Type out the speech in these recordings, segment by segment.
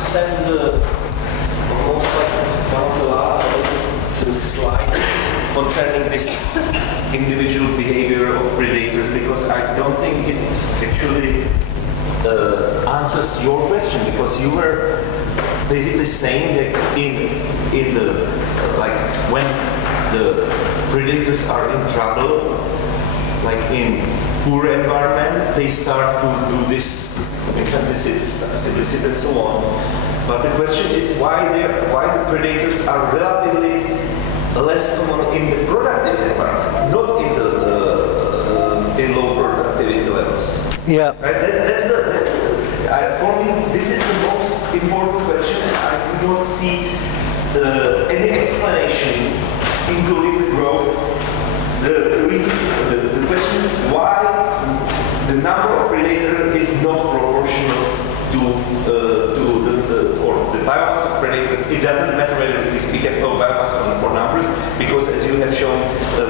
understand almost like one of the latest slides concerning this individual behavior of predators, because I don't think it actually answers your question, because you were basically saying that in the like when the predators are in trouble, like in poor environment, they start to do this infanticide, siblicide, and so on. But the question is why the predators are relatively less common in the productive environment, not in the in low productivity levels. Yeah. Right? That's for me, this is the most important question, and I do not see any explanation, including the growth. The reason, the question why the number of predators is not proportional to the biomass of predators. It doesn't matter whether we speak about biomass or numbers, because as you have shown, the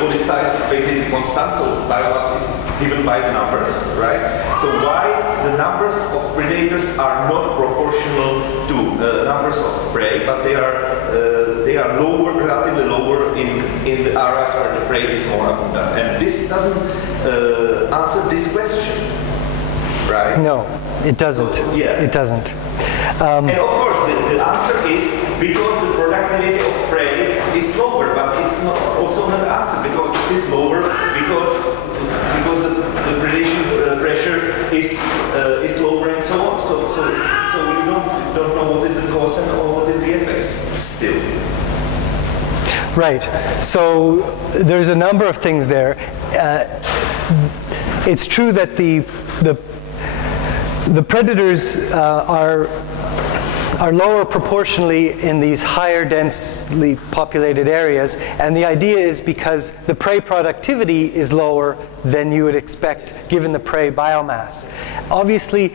body size is basically constant, so biomass is given by the numbers, right? So why the numbers of predators are not proportional to numbers of prey, but they are lower, relatively lower in the areas where the prey is more abundant. And this doesn't answer this question, right? No, it doesn't. So, yeah. It doesn't. And of course, the answer is because the productivity of prey is lower, but it's not also not the answer, because it is lower because the predation pressure is lower and so on. So we don't know what is the cause and what is the effect still. Right. So there's a number of things there. It's true that the predators are lower proportionally in these higher densely populated areas, and the idea is because the prey productivity is lower than you would expect given the prey biomass. Obviously,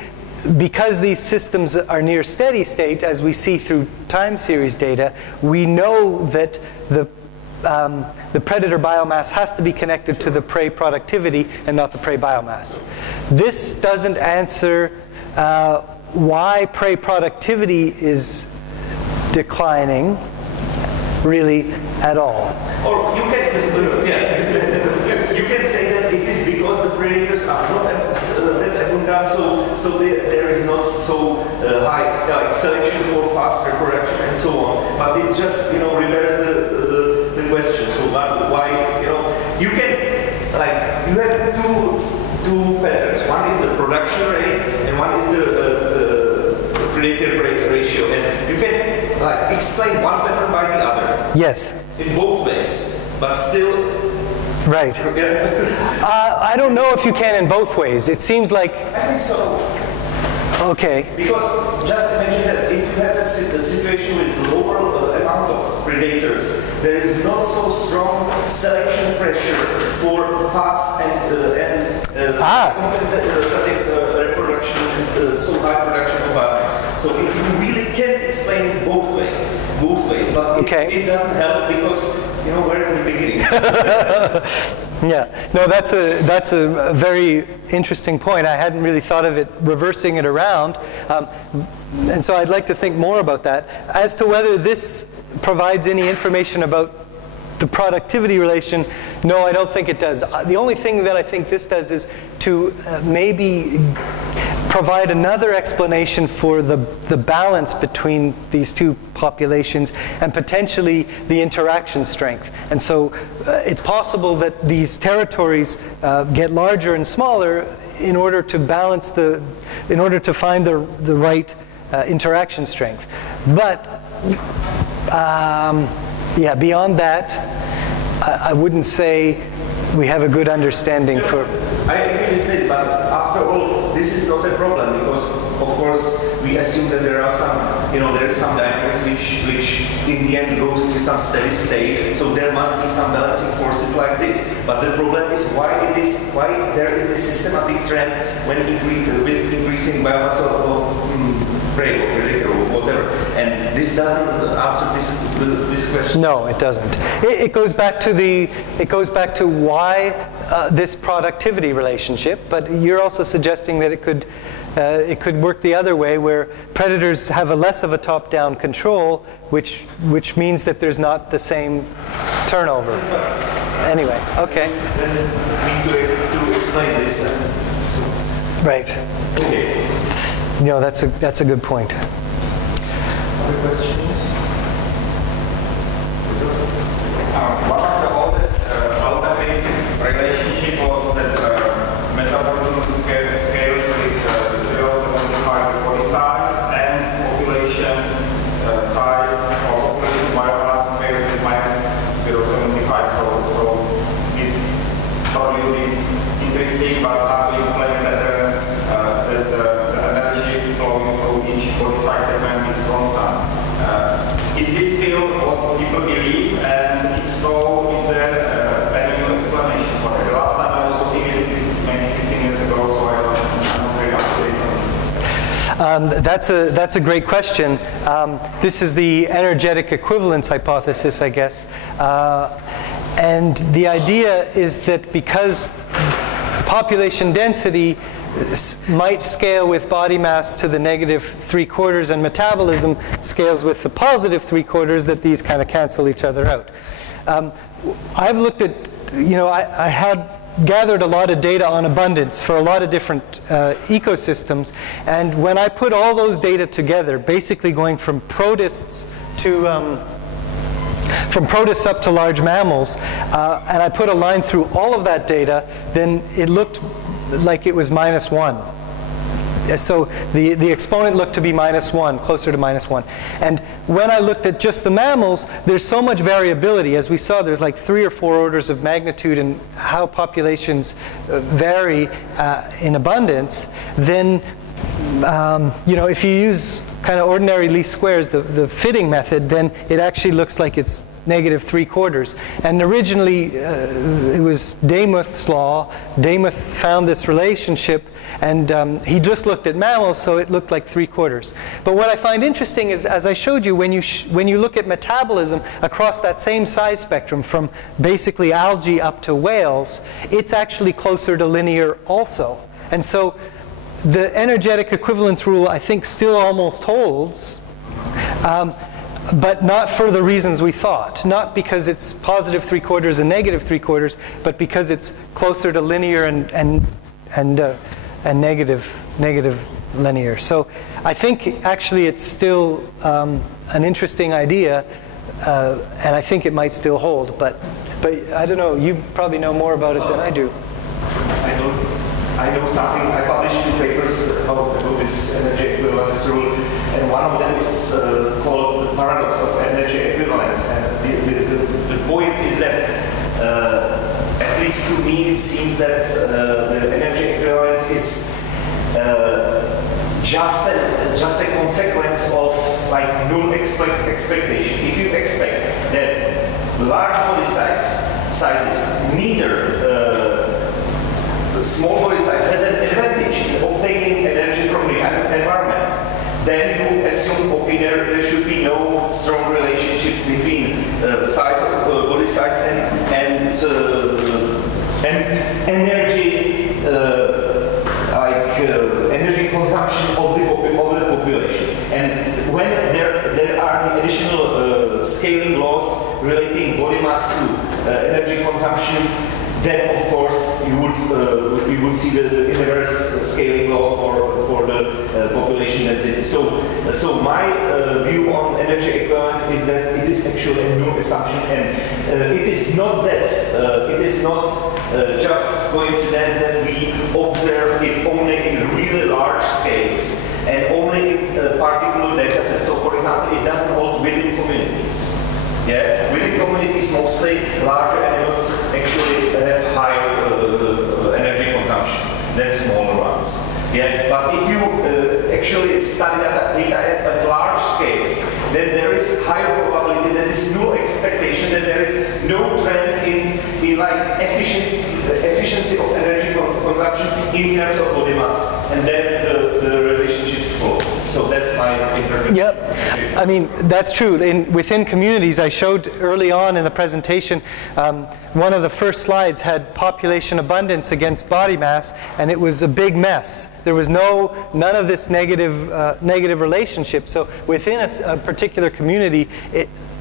because these systems are near steady state, as we see through time series data, we know that the predator biomass has to be connected to the prey productivity and not the prey biomass. This doesn't answer why prey productivity is declining really at all. Or you can say that it is because the predators are not that abundant, so there is not so high selection for fast reproduction and so on. But it just reverses the question. So why you can you have two patterns. One is the production rate, and one is the predator ratio, and you can explain one pattern by the other. Yes. In both ways, but still. Right. I don't know if you can in both ways. It seems like. I think so. Okay. Because just imagine that if you have a situation with lower amount of predators, there is not so strong selection pressure for fast and compensative reproduction, so high production of biomass. So you really can explain both ways, but it doesn't help because where is the beginning? Yeah, no, that's a very interesting point. I hadn't really thought of it, reversing it around, and so I'd like to think more about that. As to whether this provides any information about the productivity relation, no, I don't think it does. The only thing that I think this does is to maybe provide another explanation for the balance between these two populations and potentially the interaction strength. And so it's possible that these territories get larger and smaller in order to balance in order to find the right interaction strength. But yeah, beyond that, I wouldn't say we have a good understanding for. I agree with this, but after all, this is not a problem because, of course, we assume that there are some, there is some dynamics which in the end goes to some steady state. So there must be some balancing forces like this. But the problem is why there is this systematic trend when with increasing biomass of prey or predator or whatever, and this doesn't answer this question. No, it doesn't. It goes back to why this productivity relationship, but you're also suggesting that it could it could work the other way, where predators have a less of a top-down control, which means that there's not the same turnover. Anyway, okay. Then we need to explain this. Right. Okay. No, that's a good point. Other questions? One of the oldest algebraic relationship was that metabolism scales with 0.75 body size and population size or population biomass scales with minus 0.75. So this probably is interesting, but how to explain that the energy flowing through each body size segment is constant? Is this still what people believe? And if so, is there any new explanation for it? The last time I was looking at this maybe 15 years ago, so I'm not very up to date on this. That's a great question. This is the energetic equivalence hypothesis, I guess. And the idea is that because population density might scale with body mass to the -3/4 and metabolism scales with the +3/4, that these kind of cancel each other out. I've looked at, I had gathered a lot of data on abundance for a lot of different ecosystems, and when I put all those data together, basically going from protists up to large mammals, and I put a line through all of that data, then it looked like it was -1. So the exponent looked to be -1, closer to -1. And when I looked at just the mammals, there's so much variability. As we saw, there's like 3 or 4 orders of magnitude in how populations vary in abundance. Then, if you use kind of ordinary least squares, the fitting method, then it actually looks like it's -3/4. And originally, it was Demuth's law. Demuth found this relationship, and he just looked at mammals, so it looked like 3/4. But what I find interesting is, as I showed you, when you look at metabolism across that same size spectrum, from basically algae up to whales, it's actually closer to linear also. And so the energetic equivalence rule, I think, still almost holds. But not for the reasons we thought. Not because it's +3/4 and -3/4, but because it's closer to linear and negative linear. So I think actually it's still an interesting idea, and I think it might still hold. But I don't know. You probably know more about it than I do. I know something. I published 2 papers about this energy equivalence rule, and one of them is called the paradox of energy equivalence. And the point is that, at least to me, it seems that the energy equivalence is just a consequence of like null expectation. If you expect that large body sizes neither the small body size has an advantage in obtaining energy from the environment, then you assume, okay, there should be no strong relationship between size of body size and energy, energy consumption of the population. And when there are the additional scaling laws relating body mass to energy consumption, then of course you would see the inverse scaling law for the population density. So my view on energy equivalence is that it is actually a new assumption, and it is not just coincidence that we observe it only in really large scales and only in particular data sets. So for example, it doesn't hold within communities. Yeah, within communities, mostly larger animals actually have higher energy consumption than smaller ones. Yeah, but if you actually study data at large scales, then there is higher probability, there is no expectation that there is no trend in like efficiency of energy consumption in terms of body mass, and then the relationships flow. So So that's my interpretation. Yep, I mean, that's true. Within communities, I showed early on in the presentation, one of the first slides had population abundance against body mass, and it was a big mess. There was none of this negative relationship. So within a particular community,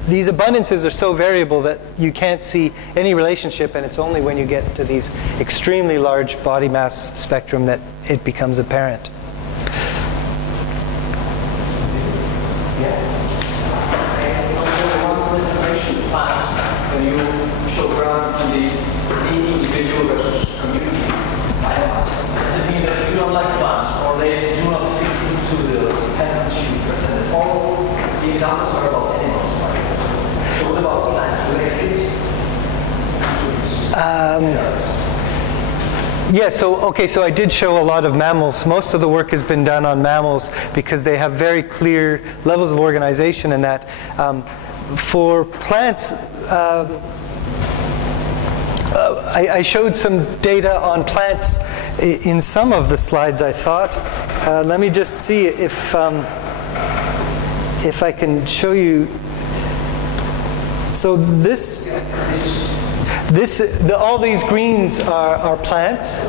these abundances are so variable that you can't see any relationship, and it's only when you get to these extremely large body mass spectrum that it becomes apparent. When you show ground in the individual versus community biomass, does it mean that you don't like plants or they do not fit into the patterns you presented? All the examples are about animals. So what about plants? Do they fit into these? Yeah, so I did show a lot of mammals. Most of the work has been done on mammals because they have very clear levels of organization in that. For plants, I showed some data on plants in some of the slides, I thought. Let me just see if I can show you. So all these greens are plants.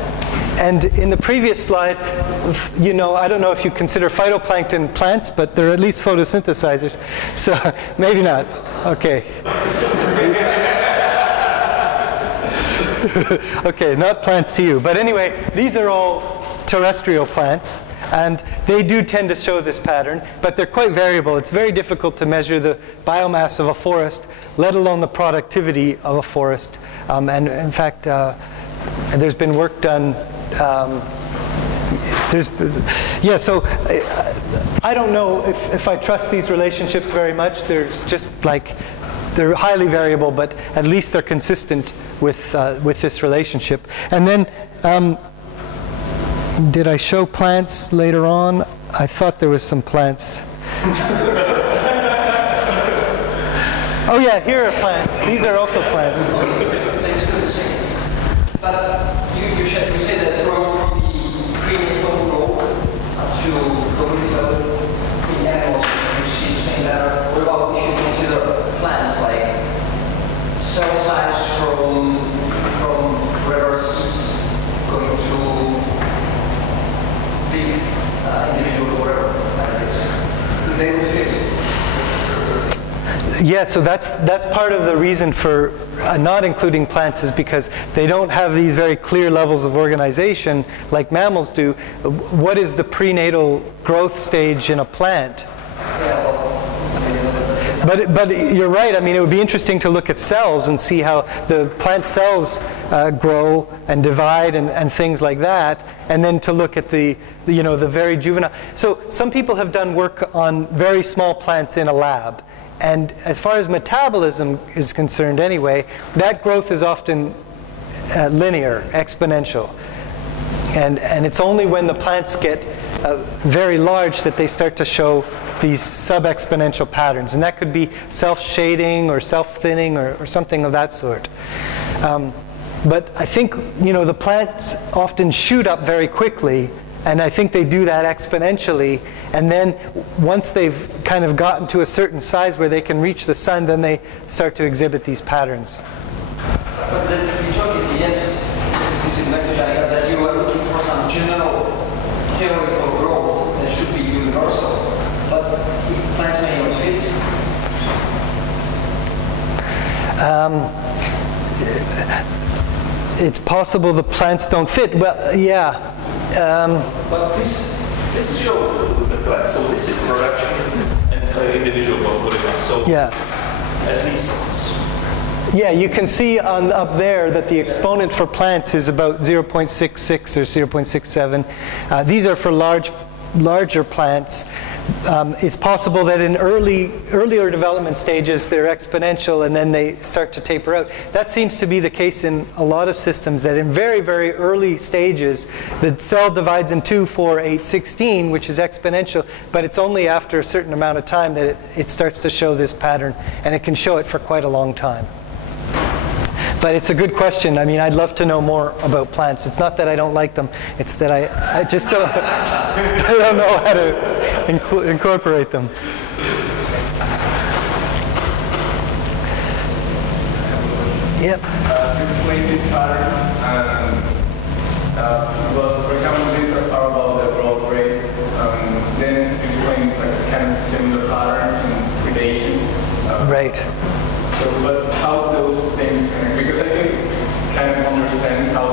And in the previous slide, I don't know if you consider phytoplankton plants, but they're at least photosynthesizers. So maybe not. Okay. Okay, not plants to you. But anyway, these are all terrestrial plants. And they do tend to show this pattern, but they're quite variable. It's very difficult to measure the biomass of a forest, let alone the productivity of a forest. And in fact, there's been work done. So I don't know if I trust these relationships very much. There's just they're highly variable, but at least they're consistent with this relationship. And then, did I show plants later on? I thought there was some plants. Oh yeah, here are plants. These are also plants. But you say that from the prenatal growth to cognitive in animals, you see that. What about if you consider plants like cell size from rare seeds going to big individual whatever that is? Do they fit? Yeah, so that's part of the reason for not including plants is because they don't have these very clear levels of organization like mammals do. What is the prenatal growth stage in a plant? But you're right. I mean, it would be interesting to look at cells and see how the plant cells grow and divide and things like that, and then to look at the very juvenile. So some people have done work on very small plants in a lab. And as far as metabolism is concerned anyway, that growth is often linear, exponential. And it's only when the plants get very large that they start to show these sub-exponential patterns. And that could be self-shading or self-thinning or something of that sort. But I think, the plants often shoot up very quickly, and I think they do that exponentially. And then once they've kind of gotten to a certain size where they can reach the sun, then they start to exhibit these patterns. But then you talk at the end, this is a message I got, that you are looking for some general theory for growth that should be universal. But if plants may not fit? It's possible the plants don't fit. Well, yeah. But this shows the plants. So this is production and individual body mass. So yeah. At least. Yeah, you can see up there that the exponent for plants is about 0.66 or 0.67. These are for larger plants. It's possible that in earlier development stages they're exponential and then they start to taper out. That seems to be the case in a lot of systems, that in very, very early stages the cell divides in 2, 4, 8, 16, which is exponential, but it's only after a certain amount of time that it starts to show this pattern, and it can show it for quite a long time. But it's a good question. I mean, I'd love to know more about plants. It's not that I don't like them. It's that I just don't, I don't know how to incorporate them. Yep. You explain these patterns, because, for example, these are about the growth rate. Then you explain like kind of similar pattern in predation. Right. So, but how those things connect? Because I can kind of understand how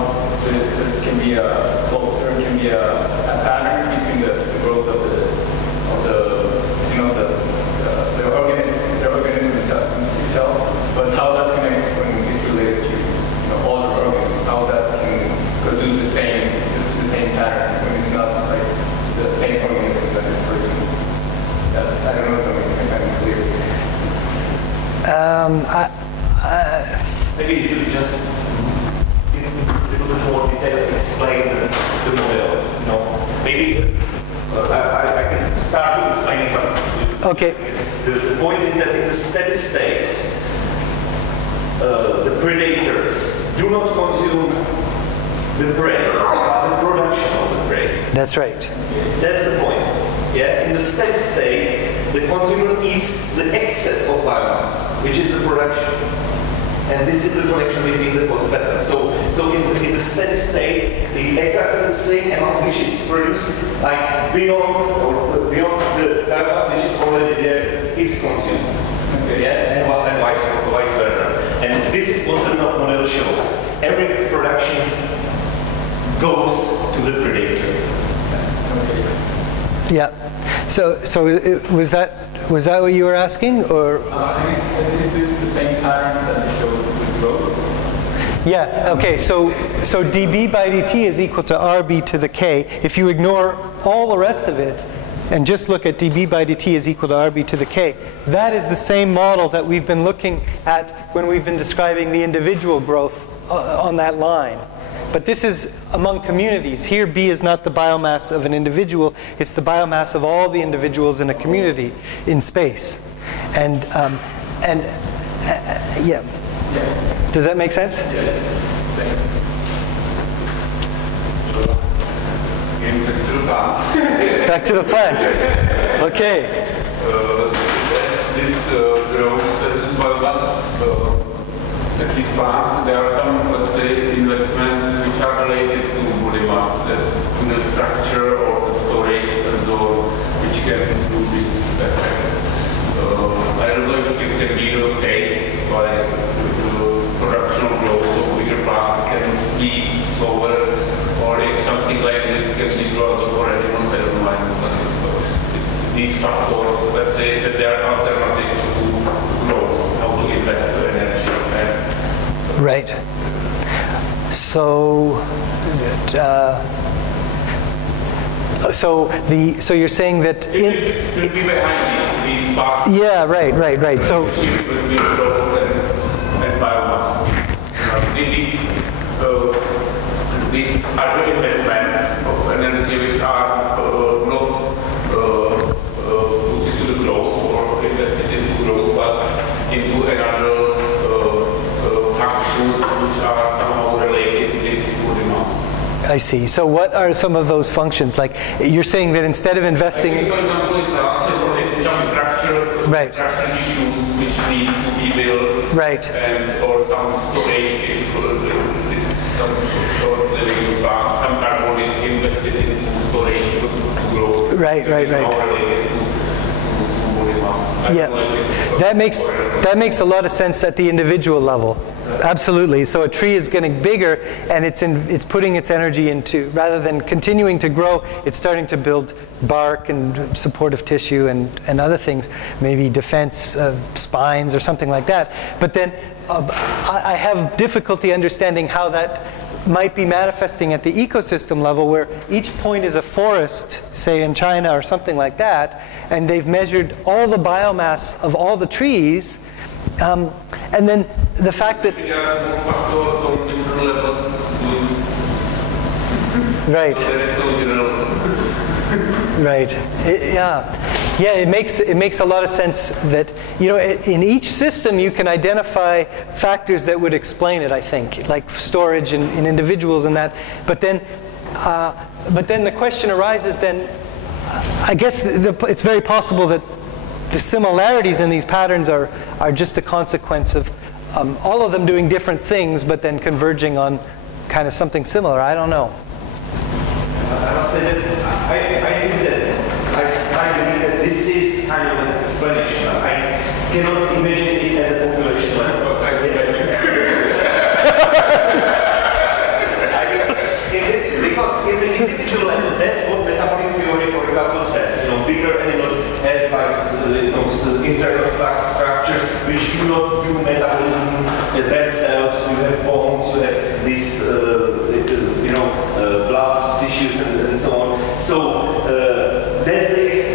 this can be a there can be a pattern between the growth of the you know the organism itself, but how that connects when it's related to all the organisms, how that can produce the same pattern when it's not like the same organism that is producing. I don't know if I'm kind of clear. Maybe you should just, in a little bit more detail, explain the model. Maybe I can start with explaining, but okay. The point is that in the steady state, the predators do not consume the prey, but the production of the prey. That's right. That's the point. Yeah, in the steady state, the consumer eats the excess of biomass, which is the production. And this is the connection between the patterns. So in the steady state, exactly the same amount which is produced, like beyond the biomass which is already there, is consumed. Yeah, and vice versa. And this is what the model shows. Every production goes to the predator. Yeah. So was that what you were asking, or? Is this the same pattern that you showed with growth? Yeah. Okay. So dB by dt is equal to RB to the k. If you ignore all the rest of it and just look at dB by dt is equal to RB to the k, that is the same model that we've been looking at when we've been describing the individual growth on that line. But this is among communities. Here, B is not the biomass of an individual. It's the biomass of all the individuals in a community in space. And yeah. Does that make sense? Back to the plants. Okay. This growth, this biomass, at least plants, there are some, let's say, investments which are related to body mass, to the structure or the storage and so which can do this effect. I don't know if it can be the case by the production of growth, so bigger plants can be slower, or if something like this can be brought up for animals, I don't know. These factors, let's say that there are alternatives to growth, how to invest the energy. Right. So you're saying that it will be behind these parts. Yeah. Right. So between growth and biomass. These other investments of energy which are not put into the growth or invested into growth, but into another functions which are somehow related to this body mass. I see. So what are some of those functions? Like you're saying that instead of investing, I think, for example, in plants, it's some structure issues which need to be built, right, and or some storage if some short living plants, some carbon is invested into storage to grow. Right. Yeah, that makes a lot of sense at the individual level. Absolutely. So a tree is getting bigger, and it's putting its energy into, rather than continuing to grow, it's starting to build bark and supportive tissue and other things, maybe defense spines or something like that. But then I have difficulty understanding how that might be manifesting at the ecosystem level, where each point is a forest, say in China or something like that, and they've measured all the biomass of all the trees, and then the fact that right, right, yeah. Yeah, it makes a lot of sense that, you know, in each system you can identify factors that would explain it, I think, like storage in individuals and that. But then the question arises then, I guess it's very possible that the similarities in these patterns are just a consequence of all of them doing different things, but then converging on kind of something similar. I don't know. I must say that I think that I believe that this is kind of an explanation. I cannot imagine it at a population level. Because in the individual level, that's what metabolic theory, for example, says. You know, bigger animals have like internal structures which do not do metabolism themselves. You have bones, you have this, blood, tissues, and so on. So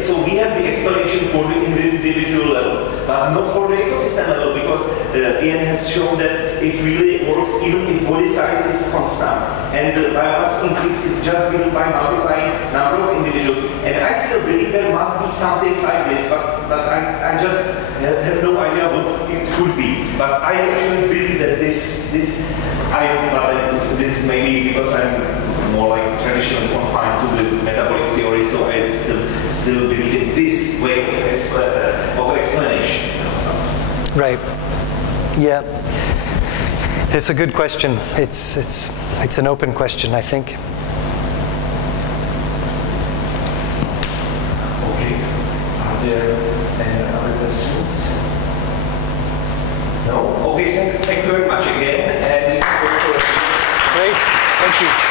so we have the explanation for the individual level, but not for the ecosystem level, because Ian has shown that it really works even if body size is constant, and the biomass increase is just given by multiplying number of individuals. And I still believe there must be something like this, but I just have no idea what it could be. But I actually believe that this may be because I'm more like traditionally confined to the metabolic theory, so I still believe in this way of explanation. Right. Yeah. It's a good question. It's an open question, I think. Okay. Are there any other questions? No? Okay, thank you very much again. And Great. Thank you.